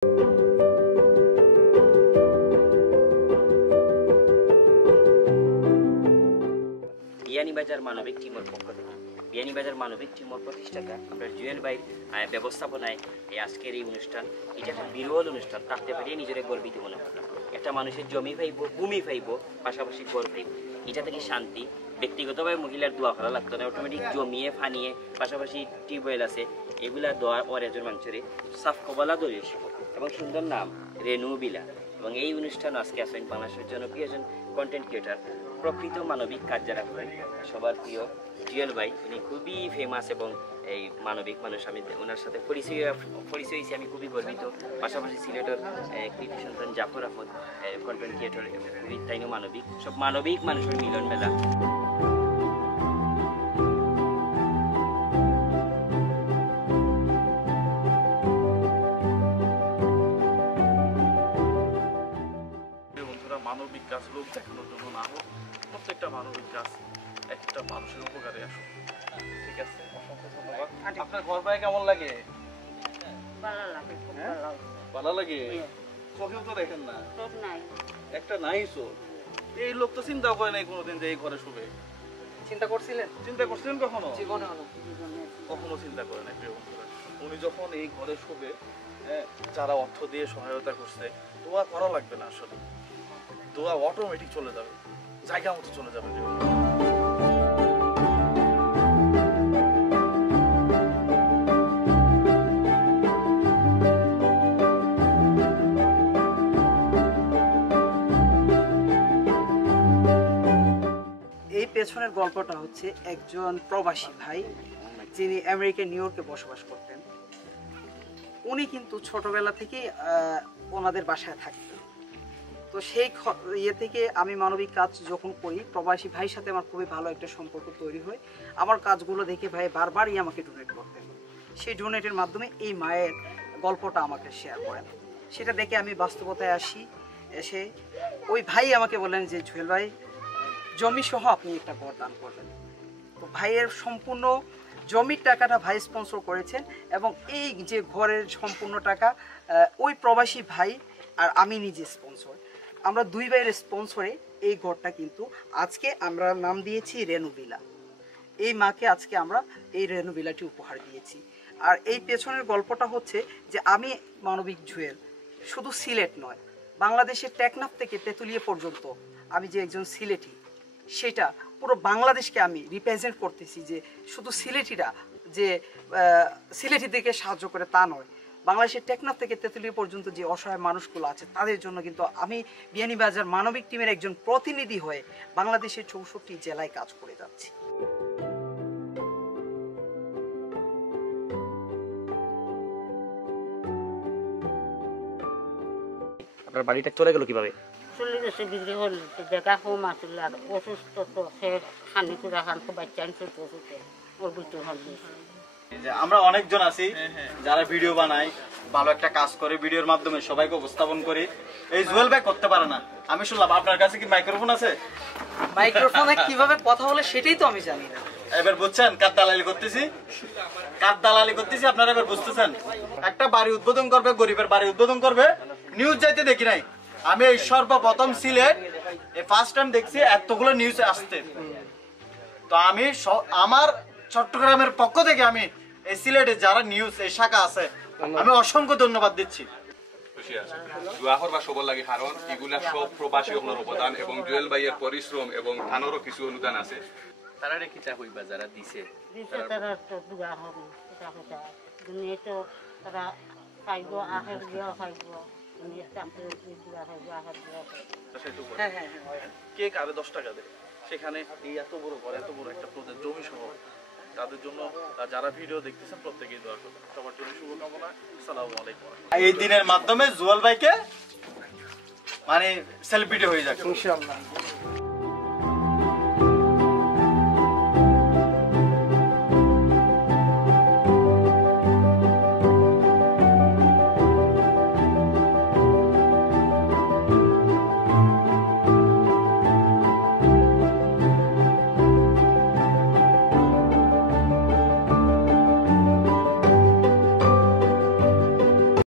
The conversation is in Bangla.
বিয়ানীবাজার মানবিক টিমের পক্ষ থেকে বিয়ানীবাজার মানবিক টিমের প্রতিষ্ঠাতা আমরা জুয়েল ভাইয়ের ব্যবস্থাপনায় এই আজকের এই অনুষ্ঠান, এটা একটা বিরল অনুষ্ঠান। থাকতে পারিয়ে নিজেরা গর্বিত মনে করলাম। একটা মানুষের জমি পাইব, ভূমি পাইব, পাশাপাশি ঘর পাইব, এটা থেকে শান্তি। ব্যক্তিগতভাবে মহিলার দোয়া করা লাগতো না, অটোমেটিক জমিয়ে ফানিয়ে পাশাপাশি টিউবওয়েল আছে, এগুলা দোয়া ওর একজন মানুষের সাফ কবলা দলীয় এবং সুন্দর নাম রেনু বিলা। এবং এই অনুষ্ঠান আজকে আসেন বাংলাদেশের জনপ্রিয় একজন কন্টেন্ট ক্রিয়েটার, প্রকৃত মানবিক কাজ যারা করেন, সবার প্রিয় জুয়েল ভাই। উনি খুবই ফেমাস এবং এই মানবিক মানুষ। আমি ওনার সাথে পরিচয় হয়েছি, আমি খুবই গর্বিত। পাশাপাশি সিলেটের কৃতি সন্তান জাফর আহমদ, কন্টেন্ট ক্রিয়েটর, তাইনো মানবিক, সব মানবিক মানুষের মিলন মেলা। মানবিক কাজ লোক দেখানোর জন্য না হোক, প্রত্যেকটা মানবিক কাজ একটা মানুষের উপকারে আসুক। ঠিক আছে, অসংখ্য ধন্যবাদ। আপনার ঘর বাড়ি কেমন লাগে? ভালো লাগে। চোখেও তো দেখেন না, একটা নাই চোখ। এই লোক তো চিন্তা করে নাই কোনোদিন যে এই ঘরে শুবে। চিন্তা করছিলেন কখনো? কখনো চিন্তা করে নাই। প্রিয় বন্ধুরা, উনি যখন এই ঘরে শুবে, যারা অর্থ দিয়ে সহায়তা করছে, দোয়া করা লাগবে না, আসলে দোয়া অটোমেটিক চলে যাবে, জায়গা মতো চলে যাবে। এই পেছনের গল্পটা হচ্ছে একজন প্রবাসী ভাই, যিনি আমেরিকার নিউ ইয়র্কে বসবাস করতেন। উনি কিন্তু ছোটবেলা থেকেই ওনাদের বাসায় থাকতেন। তো সেই ইয়ে থেকে আমি মানবিক কাজ যখন করি, প্রবাসী ভাইয়ের সাথে আমার খুবই ভালো একটা সম্পর্ক তৈরি হয়। আমার কাজগুলো দেখে ভাই বারবারই আমাকে ডোনেট করতেন। সেই ডোনেটের মাধ্যমে এই মায়ের গল্পটা আমাকে শেয়ার করেন। সেটা দেখে আমি বাস্তবতায় আসি। এসে ওই ভাই আমাকে বললেন যে জুয়েল ভাই, জমি সহ আপনি একটা ঘর দান করবেন। তো ভাইয়ের সম্পূর্ণ জমির টাকাটা ভাই স্পন্সর করেছেন এবং এই যে ঘরের সম্পূর্ণ টাকা ওই প্রবাসী ভাই আর আমি নিজে স্পন্সর। আমরা দুই ভাইয়ের স্পন্সরে এই ঘরটা কিন্তু আজকে আমরা নাম দিয়েছি রেনু বিলা। এই মাকে আজকে আমরা এই রেনু বিলাটি উপহার দিয়েছি। আর এই পেছনের গল্পটা হচ্ছে যে আমি মানবিক জুয়েল শুধু সিলেট নয়, বাংলাদেশের টেকনাফ থেকে তেঁতুলিয়া পর্যন্ত আমি যে একজন সিলেটি, সেটা পুরো বাংলাদেশকে আমি রিপ্রেজেন্ট করতেছি। যে শুধু সিলেটিরা যে সিলেটিদেরকে সাহায্য করে তা নয়, বাংলাদেশের টেকনাফ থেকে তেঁতুলিয়া পর্যন্ত যে অসহায় মানুষগুলো আছে তাদের জন্য কিন্তু আমি বিয়ানীবাজার মানবিক টিমের একজন প্রতিনিধি হয়ে বাংলাদেশের 64 জেলায় কাজ করে যাচ্ছি। আপনার বাড়িটা চলে গেল কিভাবে? চলে গেছে, বিক্রি হল দেখা কম আসলে, আর অসুস্থ তো সে খানি করে খান তো বাচ্চা আনছে তো ওষুধে ওর বুঝতে হবে। আমরা অনেকজন আছি যারা ভিডিও বানাই, ভালো একটা কাজ করে ভিডিওর মাধ্যমে সবাইকে উপস্থাপন করি। এই জুয়েল ভাই করতে পারে না। আমি শুনলাম আপনার কাছে কি মাইক্রোফোন আছে? মাইক্রোফোনে কিভাবে কথা বলে সেটাই তো আমি জানি না। এবার বুঝছেন কার দালালি করতেছি? আপনারা এবার বুঝতেছেন? একটা বাড়ি উদ্বোধন করবে, গরিবের বাড়ি উদ্বোধন করবে, নিউজ যাইতে দেখি নাই। আমি এই সর্বপ্রথম সিলেট ফার্স্ট টাইম দেখছি এতগুলো নিউজ আসতে। তো আমি আমার চট্টগ্রামের পক্ষ থেকে আমি এই সিলেটে যারা নিউজ এই শাখা আছে, আমি অসংখ্য ধন্যবাদ দিচ্ছি। এগুলা সব প্রবাসী অবদান এবং জুয়েল ভাইয়ের পরিশ্রম এবং থানারও কিছু অনুদান আছে। তারা রেখিতা হইবা যারা দিছে তারা তো দুয়া হবে, দুনিয়া তো তারা খাইব, আখের দিয়া খাইব, দুনিয়া চাকরি দিয়া খাইব, আখের দিয়া খাইব। কে কারে 10 টাকা দেয়, সেখানে এই এত বড় ঘর, এত বড় একটা প্রজেক্ট জমি সহ তাদের জন্য যারা ভিডিও দেখতেছেন প্রত্যেকেই দোয়া করবেন। সবার জন্য শুভকামনা। আসসালামু আলাইকুম। এই দিনের মাধ্যমে জুয়েল ভাইকে মানে সেলিব্রিটি হয়ে যাচ্ছে ইনশাআল্লাহ।